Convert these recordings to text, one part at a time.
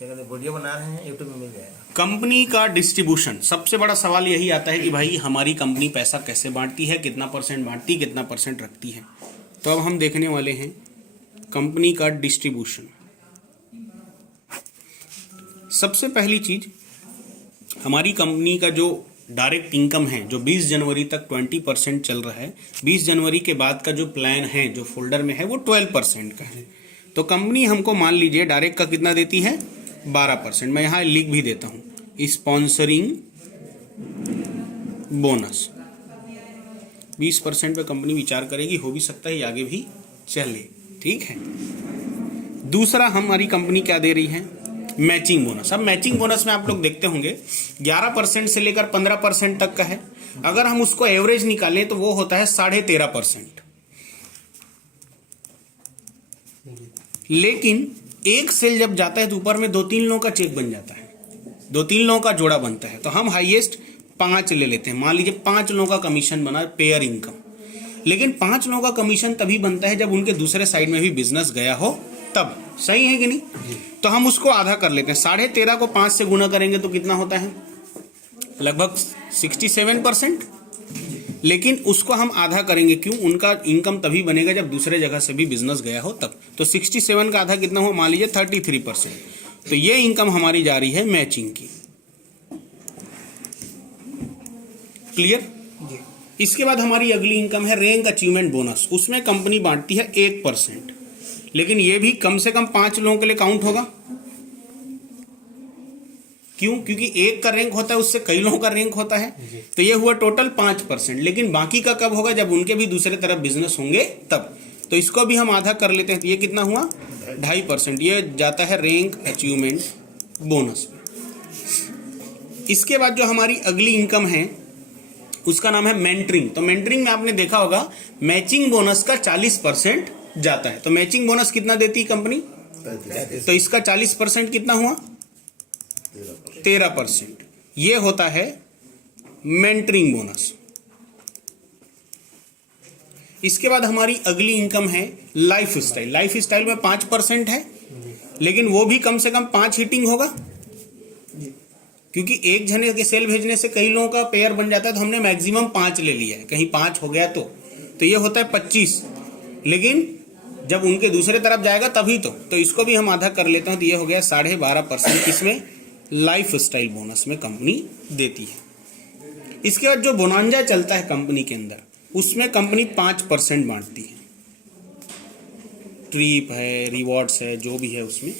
क्या कहते हैं, वीडियो बना रहे हैं, यूट्यूब में मिल जाएगा। कंपनी का डिस्ट्रीब्यूशन, सबसे बड़ा सवाल यही आता है कि भाई हमारी कंपनी पैसा कैसे बांटती है, कितना परसेंट बांटती, कितना परसेंट रखती है। तो अब हम देखने वाले हैं कंपनी का डिस्ट्रीब्यूशन। सबसे पहली चीज, हमारी कंपनी का जो डायरेक्ट इनकम है जो 20 जनवरी तक 20% चल रहा है, 20 जनवरी के बाद का जो प्लान है जो फोल्डर में है वो 12% का है। तो कंपनी हमको मान लीजिए डायरेक्ट का कितना देती है, 12%। मैं यहां लिख भी देता हूं, स्पॉन्सरिंग बोनस 20% पे कंपनी विचार करेगी, हो भी सकता है आगे भी चले, ठीक है। दूसरा हमारी कंपनी क्या दे रही है, मैचिंग बोनस। अब मैचिंग बोनस में आप लोग देखते होंगे 11% से लेकर 15% तक का है। अगर हम उसको एवरेज निकालें तो वो होता है 13.5%। लेकिन एक सेल जब जाता है तो ऊपर में 2-3 लोगों का चेक बन जाता है, 2-3 लोगों का जोड़ा बनता है। तो हम हाईएस्ट 5 ले लेते हैं। मान लीजिए 5 लोगों का कमीशन बना पेयर इनकम, लेकिन 5 लोगों का कमीशन तभी बनता है जब उनके दूसरे साइड में भी बिजनेस गया हो तब, सही है कि नहीं। तो हम उसको आधा कर लेते हैं। 13.5 को 5 से गुना करेंगे तो कितना होता है, लगभग 67%। लेकिन उसको हम आधा करेंगे, क्यों, उनका इनकम तभी बनेगा जब दूसरे जगह से भी बिजनेस गया हो तब। तो 67 का आधा कितना हो, मान लीजिए 33%। तो ये इनकम हमारी जा रही है मैचिंग की। क्लियर। इसके बाद हमारी अगली इनकम है रैंक अचीवमेंट बोनस। उसमें कंपनी बांटती है 1%, लेकिन ये भी कम से कम 5 लोगों के लिए काउंट होगा। क्यों, क्योंकि एक का रैंक होता है, उससे कई लोगों का रैंक होता है। तो ये हुआ टोटल 5%। लेकिन बाकी का कब होगा, जब उनके भी दूसरे तरफ बिजनेस होंगे तब। तो इसको भी हम आधा कर लेते हैं। तो ये कितना हुआ, 2.5%। ये जाता है रैंक अचीवमेंट बोनस। इसके बाद जो हमारी अगली इनकम है उसका नाम है मेंटरिंग। तो मेंटरिंग में आपने देखा होगा मैचिंग बोनस का 40% जाता है। तो मैचिंग बोनस कितना देती है कंपनी, तो इसका 40% कितना हुआ, 13%। ये होता है मेंटरिंग बोनस। इसके बाद हमारी अगली इनकम है लाइफ स्टाइल। लाइफ स्टाइल में 5% है, लेकिन वो भी कम से कम 5 हिटिंग होगा, क्योंकि एक जने के सेल भेजने से कई लोगों का पेयर बन जाता है। तो हमने मैक्सिमम 5 ले लिया है, कहीं 5 हो गया तो ये होता है 25। लेकिन जब उनके दूसरे तरफ जाएगा तभी तो इसको भी हम आधा कर लेते हैं। तो ये हो गया 12.5%। किसमें, लाइफ स्टाइल बोनस में कंपनी देती है। इसके बाद जो बोनांजा चलता है कंपनी के अंदर, उसमें कंपनी 5% बांटती है। ट्रिप है, रिवॉर्ड्स है, जो भी है उसमें।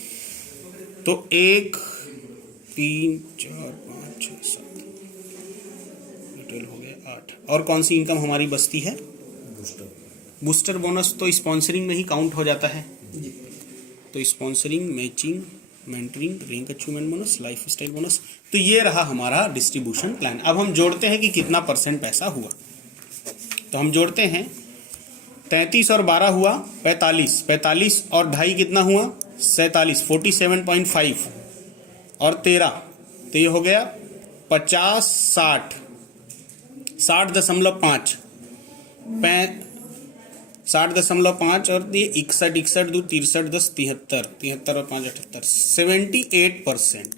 तो 1 3 4 5 6 7 टोटल हो गया 8। और कौन सी इनकम हमारी बचती है, बूस्टर बोनस। तो स्पॉन्सरिंग में ही काउंट हो जाता है। तो sponsoring, matching, mentoring, rank achievement bonus, life style bonus. तो ये रहा हमारा डिस्ट्रीब्यूशन प्लान। अब हम जोड़ते हैं कि कितना परसेंट पैसा हुआ। तो हम जोड़ते हैं, 33 और 12 हुआ 45, 45 और 2.5 कितना हुआ, 47, 47.5 और 13, तो ये हो गया 50, 60, 60.5, 60.5 और ये 61, 61 2 63, 10 73, 73 और 5 78, 78%।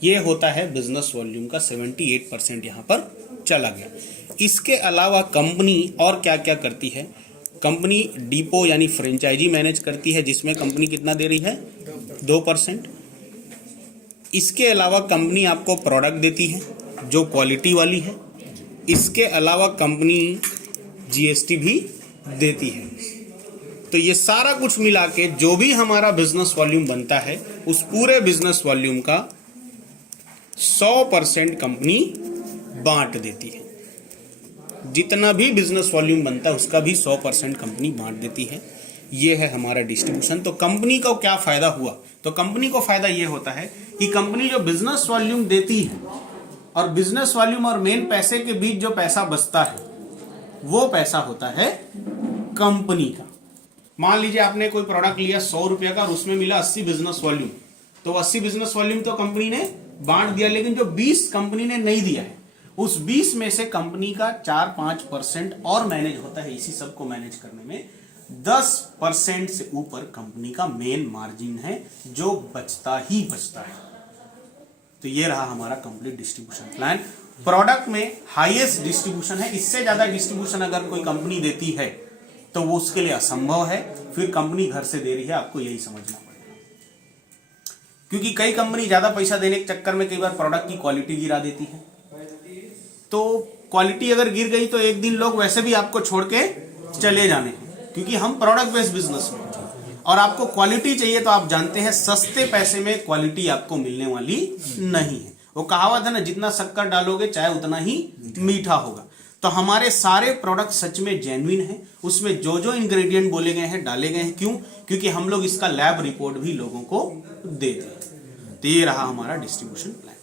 ये होता है बिजनेस वॉल्यूम का 78% यहाँ पर चला गया। इसके अलावा कंपनी और क्या क्या करती है, कंपनी डिपो यानी फ्रेंचाइजी मैनेज करती है, जिसमें कंपनी कितना दे रही है, 2%। इसके अलावा कंपनी आपको प्रोडक्ट देती है जो क्वालिटी वाली है। इसके अलावा कंपनी जीएसटी भी देती है। तो ये सारा कुछ मिला के जो भी हमारा बिजनेस वॉल्यूम बनता है, उस पूरे बिजनेस वॉल्यूम का 100% कंपनी बांट देती है। जितना भी बिजनेस वॉल्यूम बनता है उसका भी 100% कंपनी बांट देती है। ये है हमारा डिस्ट्रीब्यूशन। तो कंपनी को क्या फायदा हुआ, तो कंपनी को फायदा ये होता है कि कंपनी जो बिजनेस वॉल्यूम देती है और बिजनेस वॉल्यूम और मेन पैसे के बीच जो पैसा बचता है वो पैसा होता है कंपनी का। मान लीजिए आपने कोई प्रोडक्ट लिया 100 रुपए का और उसमें मिला 80 बिजनेस वॉल्यूम, तो 80 बिजनेस वॉल्यूम तो कंपनी ने बांट दिया, लेकिन जो 20 कंपनी ने नहीं दिया है, उस 20 में से कंपनी का 4-5% और मैनेज होता है इसी सब को मैनेज करने में। 10% से ऊपर कंपनी का मेन मार्जिन है जो बचता ही बचता है। तो ये रहा हमारा कंप्लीट डिस्ट्रीब्यूशन प्लान। प्रोडक्ट में हाईएस्ट डिस्ट्रीब्यूशन है, इससे ज्यादा डिस्ट्रीब्यूशन अगर कोई कंपनी देती है तो वो उसके लिए असंभव है। फिर कंपनी घर से दे रही है, आपको यही समझना पड़ेगा, क्योंकि कई कंपनी ज्यादा पैसा देने के चक्कर में कई बार प्रोडक्ट की क्वालिटी गिरा देती है। तो क्वालिटी अगर गिर गई तो एक दिन लोग वैसे भी आपको छोड़ के चले जाने हैं, क्योंकि हम प्रोडक्ट बेस्ड बिजनेस में और आपको क्वालिटी चाहिए। तो आप जानते हैं सस्ते पैसे में क्वालिटी आपको मिलने वाली नहीं है। वो कहावत है ना, जितना शक्कर डालोगे चाय उतना ही मीठा होगा। तो हमारे सारे प्रोडक्ट सच में जेन्युइन है, उसमें जो जो इंग्रेडिएंट बोले गए हैं डाले गए हैं। क्यों? क्योंकि हम लोग इसका लैब रिपोर्ट भी लोगों को देते हैं। तो ये रहा हमारा डिस्ट्रीब्यूशन प्लान।